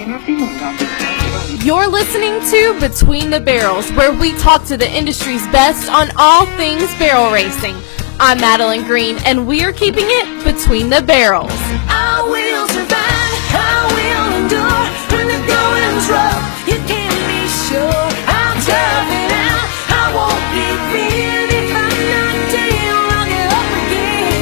You're listening to Between the Barrels, where we talk to the industry's best on all things barrel racing. I'm Madeline Green, and we are keeping it between the barrels. I will survive, I will endure when the going's rough. You can be sure I'll tough it out. I won't give in if I'm not down, I'll get up again.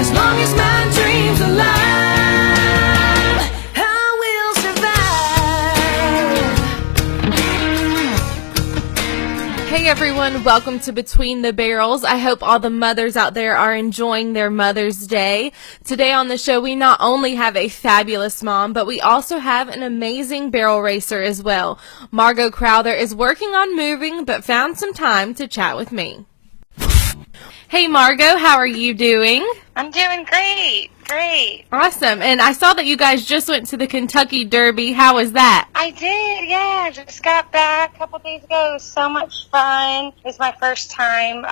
As long as my dream's alive, I will survive. Hey everyone, welcome to Between the Barrels. I hope all the mothers out there are enjoying their Mother's Day. Today on the show, we not only have a fabulous mom, but we also have an amazing barrel racer as well. Margo Crowther is working on moving, but found some time to chat with me. Hey Margo, how are you doing? I'm doing great. Awesome. And I saw that you guys just went to the Kentucky Derby. How was that? I did, yeah. I just got back a couple days ago. It was so much fun. It was my first time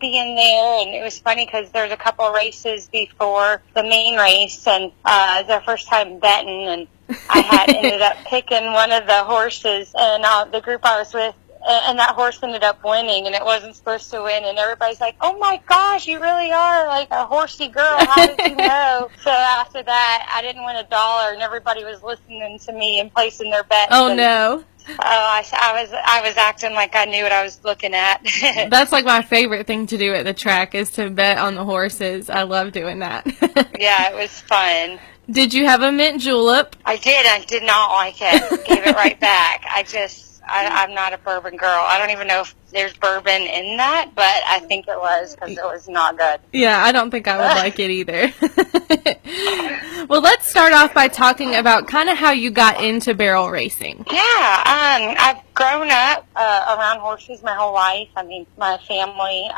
being there, and it was funny because there was a couple races before the main race, and it was our first time betting, and I had ended up picking one of the horses, and the group I was with, and that horse ended up winning, and it wasn't supposed to win, and everybody's like, oh my gosh, you really are like a horsey girl, how did you know? So after that, I didn't win $1, and everybody was listening to me and placing their bets. Oh, no. I was acting like I knew what I was looking at. That's like my favorite thing to do at the track is to bet on the horses. I love doing that. Yeah, it was fun. Did you have a mint julep? I did. I did not like it. Gave it right back. I'm not a bourbon girl. I don't even know if there's bourbon in that, but I think it was because it was not good. Yeah, I don't think I would like it either. Well, let's start off by talking about kind of how you got into barrel racing. Yeah, I've grown up around horses my whole life. I mean, my family,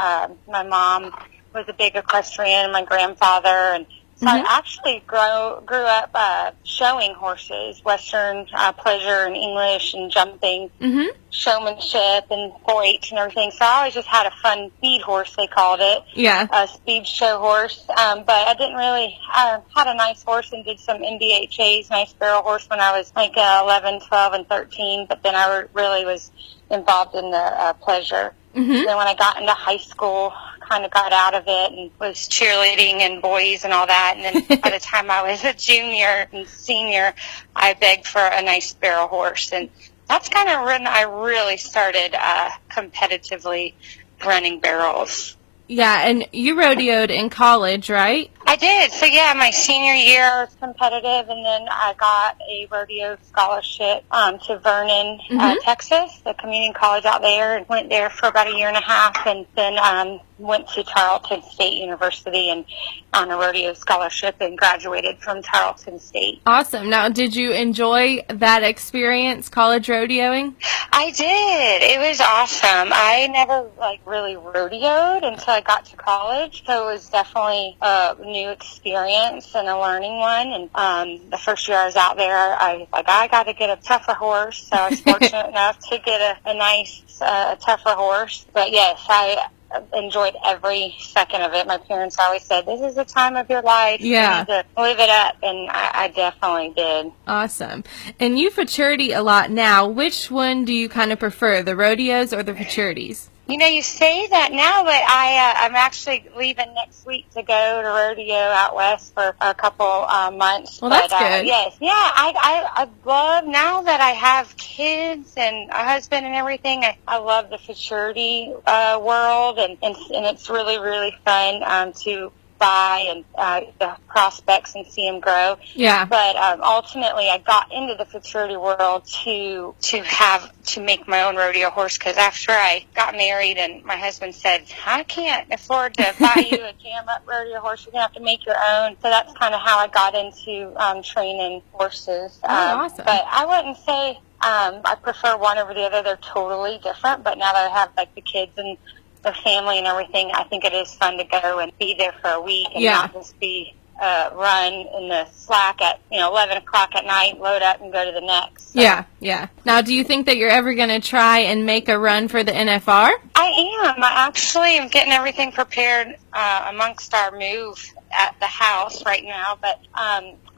my mom was a big equestrian, my grandfather, and so I actually grew up showing horses, Western pleasure and English and jumping, showmanship and 4-H and everything. So I always just had a fun speed horse, they called it. Yeah. A speed show horse. But I didn't really, had a nice horse and did some NBHAs, nice barrel horse when I was like 11, 12, and 13. But then I really was involved in the pleasure. Then when I got into high school, kind of got out of it and was cheerleading and boys and all that. And then by the time I was a junior and senior, I begged for a nice barrel horse. And that's kind of when I really started competitively running barrels. Yeah, and you rodeoed in college, right? I did. So, yeah, my senior year I was competitive, and then I got a rodeo scholarship to Vernon, Texas, the community college out there, and went there for about a year and a half, and then went to Tarleton State University and on a rodeo scholarship and graduated from Tarleton State. Awesome. Now, did you enjoy that experience, college rodeoing? I did. It was awesome. I never, really rodeoed until I got to college, so it was definitely a new experience and a learning one. And the first year I was out there, I got to get a tougher horse, so I was fortunate enough to get a nice, tougher horse. But yes, I enjoyed every second of it. My parents always said, this is the time of your life. Yeah. You need to live it up, and I definitely did. Awesome. And you futurity a lot now. Which one do you kind of prefer, the rodeos or the futurities? You know, you say that now, but I'm actually leaving next week to go to rodeo out west for a couple months. Well, that's good. Yes, yeah, I love, now that I have kids and a husband and everything, I love the futurity world, and it's really, really fun to buy and the prospects and see them grow. Yeah. But ultimately, I got into the futurity world to make my own rodeo horse, because after I got married and my husband said, I can't afford to buy you a jam-up rodeo horse, you're going to have to make your own. So that's kind of how I got into training horses. Awesome. But I wouldn't say I prefer one over the other. They're totally different. But now that I have the kids and the family and everything, I think it is fun to go and be there for a week and not just be run in the slack at 11 o'clock at night, load up and go to the next. So. Yeah. Now, do you think that you're ever going to try and make a run for the NFR? I am. I actually am getting everything prepared amongst our move at the house right now, but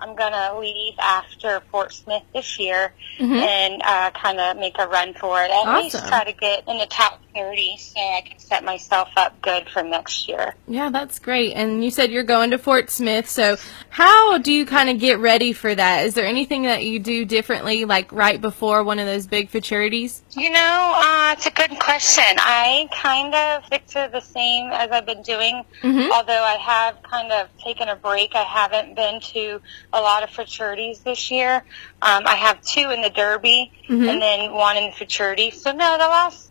I'm going to leave after Fort Smith this year and kind of make a run for it. At least try to get in the top 30 so I can set myself up good for next year. Yeah, that's great. And you said you're going to Fort Smith, so how do you kind of get ready for that? Is there anything that you do differently, like right before one of those big futurities? You know, it's a good question. I kind of stick to the same as I've been doing, although I have kind of taken a break. I haven't been to a lot of futurities this year. I have 2 in the Derby and then 1 in the futurity. So no, the last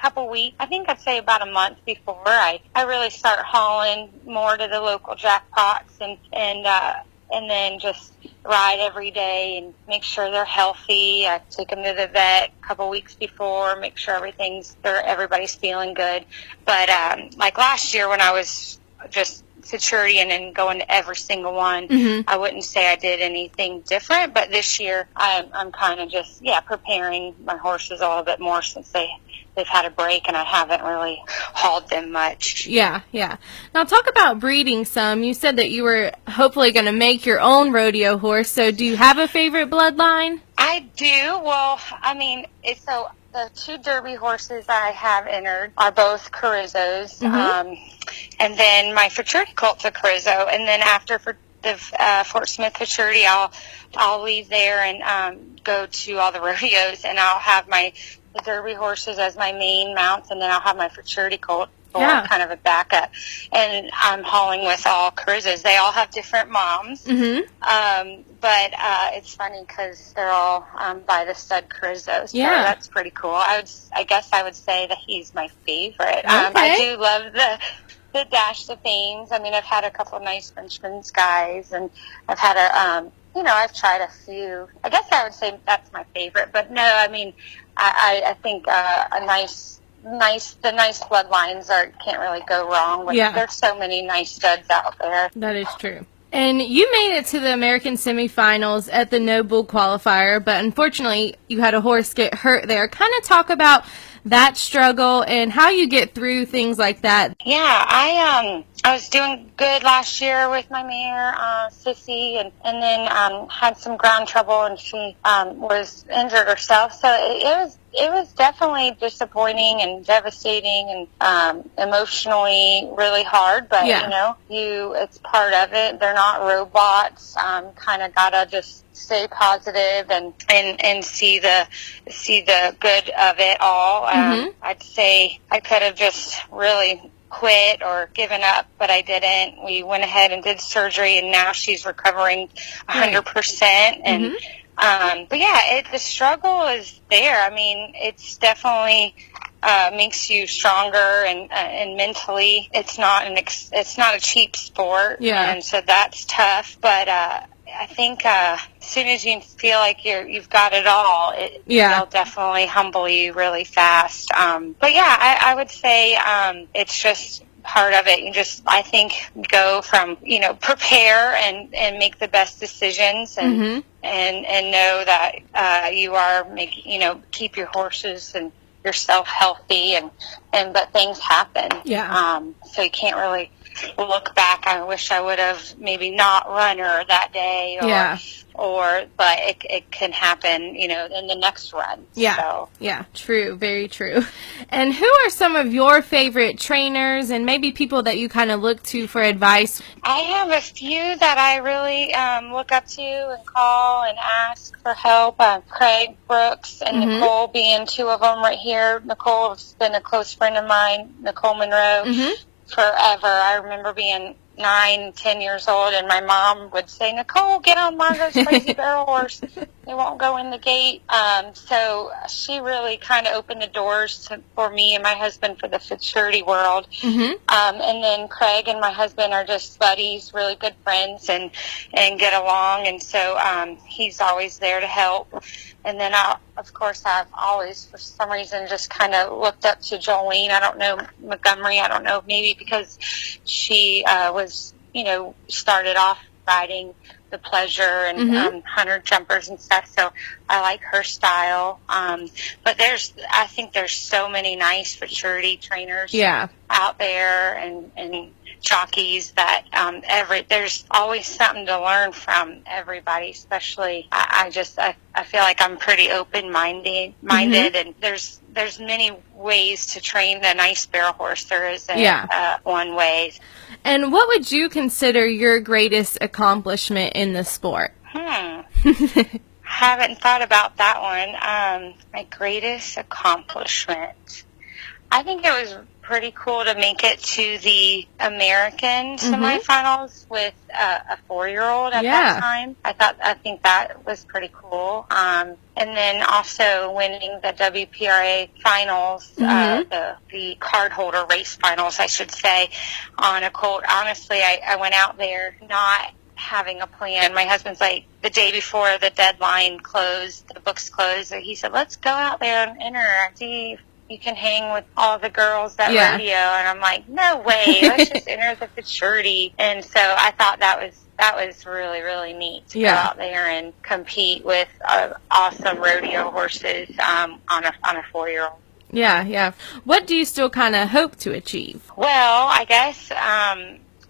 couple weeks, I think I'd say about a month before, I really start hauling more to the local jackpots and then just ride every day and make sure they're healthy. I take them to the vet a couple weeks before, make sure everybody's feeling good. But like last year when I was just futurity and then going to every single one, I wouldn't say I did anything different. But this year I'm kind of just preparing my horses a little bit more since they've had a break and I haven't really hauled them much. Yeah. Now talk about breeding some. You said that you were hopefully going to make your own rodeo horse. So do you have a favorite bloodline? I do. Well, I mean, so the 2 Derby horses I have entered are both Carrizzos. And then my futurity colt's a Carrizzo. And then after for the Fort Smith futurity, I'll leave there and go to all the rodeos, and I'll have the Derby horses as my main mounts, and then I'll have my futurity colt for kind of a backup. And I'm hauling with all Carrizzos. They all have different moms, but it's funny because they're all by the stud Carrizzos. So that's pretty cool. I guess I would say that he's my favorite. I do love the Dash to Fames. I mean, I've had a couple of nice Frenchman's guys, and I've had I've tried a few. I guess I would say that's my favorite. But no, I mean, I think the nice bloodlines can't really go wrong with. There's so many nice studs out there. That is true. And you made it to the American semifinals at the No Bull qualifier, but unfortunately you had a horse get hurt there. Kind of talk about that struggle and how you get through things like that. Yeah, I was doing good last year with my mare, Sissy, and then had some ground trouble, and she was injured herself. So it was definitely disappointing and devastating and emotionally really hard. But it's part of it. They're not robots. Kind of gotta just stay positive and see the good of it all. I'd say I could have just really quit or given up, but I didn't. We went ahead and did surgery, and now she's recovering 100%. And but yeah, the struggle is there. I mean, it's definitely makes you stronger and mentally. It's not a cheap sport, and so that's tough. But I think as soon as you feel like you've got it all, it'll definitely humble you really fast. But yeah, I would say it's just part of it. You just, I think, go from, prepare and make the best decisions and know that you are keep your horses and yourself healthy but things happen. So you can't really look back. I wish I would have maybe not run her that day but it can happen, in the next run. True, very true. And who are some of your favorite trainers and maybe people that you kind of look to for advice? I have a few that I really look up to and call and ask for help. Craig Brooks and Nicole being 2 of them right here. Nicole has been a close friend of mine, Nicole Monroe, forever. I remember being 9, 10 years old, and my mom would say, "Nicole, get on Margo's crazy barrel horse. They won't go in the gate." So she really kind of opened the doors for me and my husband for the futurity world. And then Craig and my husband are just buddies, really good friends, and get along. And so he's always there to help. And then, of course, I've always, for some reason, just kind of looked up to Jolene. I don't know, Montgomery. I don't know, maybe because she was, started off riding the pleasure and 100 jumpers and stuff. So I like her style. But I think there's so many nice futurity trainers out there, and jockeys that there's always something to learn from everybody. Especially, I feel like I'm pretty open-minded, and there's many ways to train a nice barrel horse. There isn't one way. And what would you consider your greatest accomplishment in the sport? Haven't thought about that one. My greatest accomplishment. I think it was pretty cool to make it to the American semifinals with a 4-year-old at that time. I think that was pretty cool. And then also winning the WPRA finals, the card holder race finals, I should say, on a colt. Honestly, I went out there not having a plan. My husband's like, the day before the deadline closed, the books closed, he said, let's go out there and enter and see if you can hang with all the girls at Rodeo. And I'm like, no way, let's just enter the futurity. And so I thought that was really, really neat to go out there and compete with awesome rodeo horses on a 4-year-old. Yeah. What do you still kind of hope to achieve? Well, I guess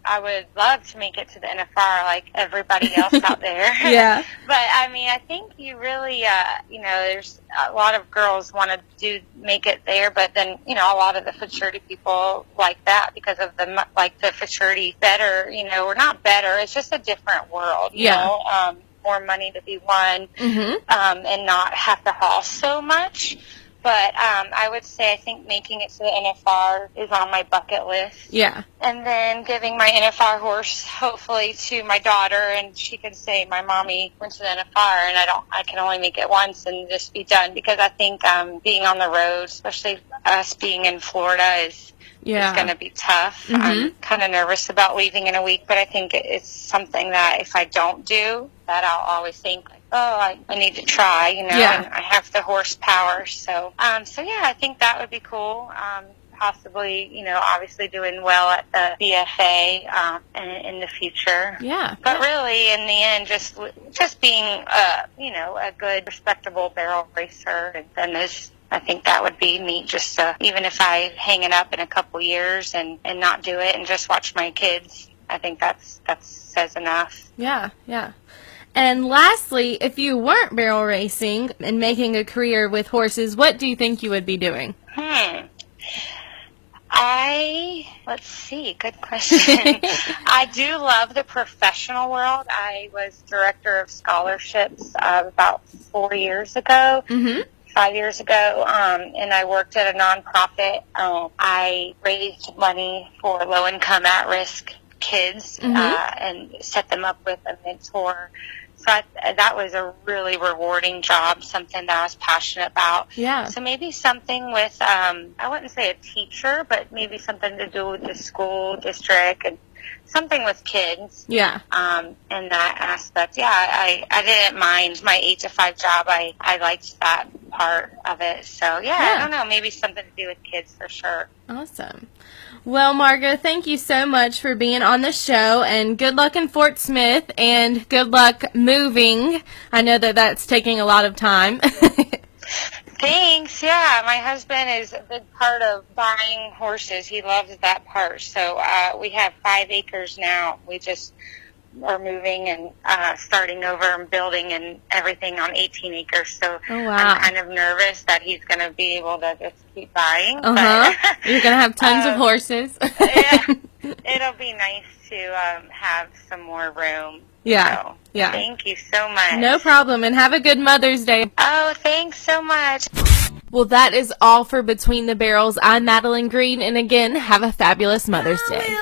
I would love to make it to the NFR like everybody else out there. Yeah. But, I mean, I think you really, there's a lot of girls want to make it there, but then, a lot of the futurity people like that because of the futurity better, we're not better. It's just a different world, you know, more money to be won, and not have to haul so much. But I would say I think making it to the NFR is on my bucket list. Yeah. And then giving my NFR horse, hopefully, to my daughter, and she can say, my mommy went to the NFR, and I can only make it once and just be done. Because I think being on the road, especially us being in Florida, is going to be tough. I'm kind of nervous about leaving in a week, but I think it's something that if I don't do, that I'll always think, I need to try, and I have the horsepower. So, I think that would be cool. Possibly, obviously doing well at the BFA in the future. Yeah. But really, in the end, just being, a good, respectable barrel racer, and then I think that would be neat, just even if I hang it up in a couple years and not do it and just watch my kids. I think that says enough. Yeah. And lastly, if you weren't barrel racing and making a career with horses, what do you think you would be doing? Let's see, good question. I do love the professional world. I was director of scholarships about 4 years ago. 5 years ago, and I worked at a nonprofit. I raised money for low-income, at-risk kids and set them up with a mentor. So that was a really rewarding job, something that I was passionate about. Yeah. So maybe something with, I wouldn't say a teacher, but maybe something to do with the school district and something with kids. Yeah. In that aspect. Yeah, I didn't mind my 8-to-5 job. I liked that part of it. So, I don't know, maybe something to do with kids for sure. Awesome. Well, Margo, thank you so much for being on the show, and good luck in Fort Smith, and good luck moving. I know that that's taking a lot of time. Thanks. Yeah, my husband is a big part of buying horses. He loves that part. So we have 5 acres now. We just are moving and starting over and building and everything on 18 acres. So I'm kind of nervous that he's going to be able to just keep buying. But, you're going to have tons of horses. It'll be nice to have some more room. Yeah. So, yeah. Thank you so much. No problem. And have a good Mother's Day. Oh, thanks so much. Well, that is all for Between the Barrels. I'm Madeline Green. And again, have a fabulous Mother's Day.